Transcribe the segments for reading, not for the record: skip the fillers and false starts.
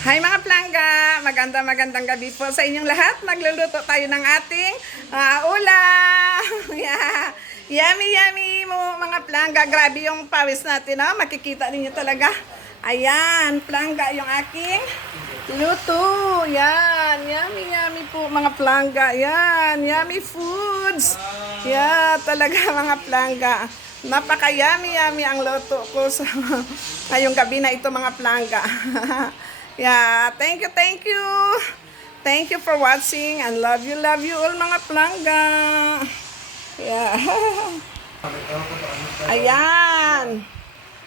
Hi mga plangga! Magandang gabi po sa inyong lahat. Magluluto tayo ng ating ulam. Yeah. Yummy mo mga plangga. Grabe yung pawis natin. Oh. Makikita ninyo talaga. Ayan, plangga yung aking luto. Yan, yummy po mga plangga. Yan, yummy foods. Yeah, talaga mga plangga. Napaka-yummy ang luto ko sa ngayong gabi na ito mga plangga. Yeah, thank you. Thank you for watching and love you all mga plangga. Yeah.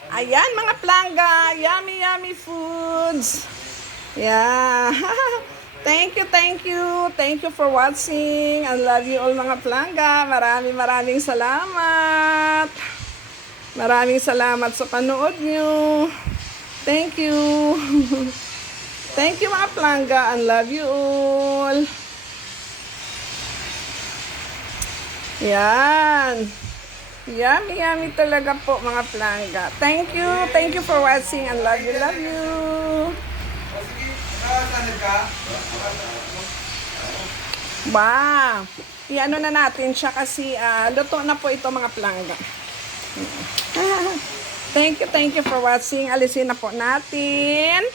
Ayan mga plangga, yummy foods. Yeah. Thank you for watching and love you all mga plangga. Maraming salamat. Maraming salamat sa panood nyo. Thank you. Thank you mga plangga and love you all. Yan. Yummy talaga po mga plangga. Thank you for watching and love you. Wow. I-ano na natin siya kasi luto na po ito mga plangga. Thank you for watching. Alisin na po natin.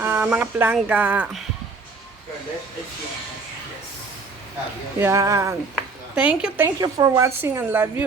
Mga plangga. Yan. Thank you for watching and love you.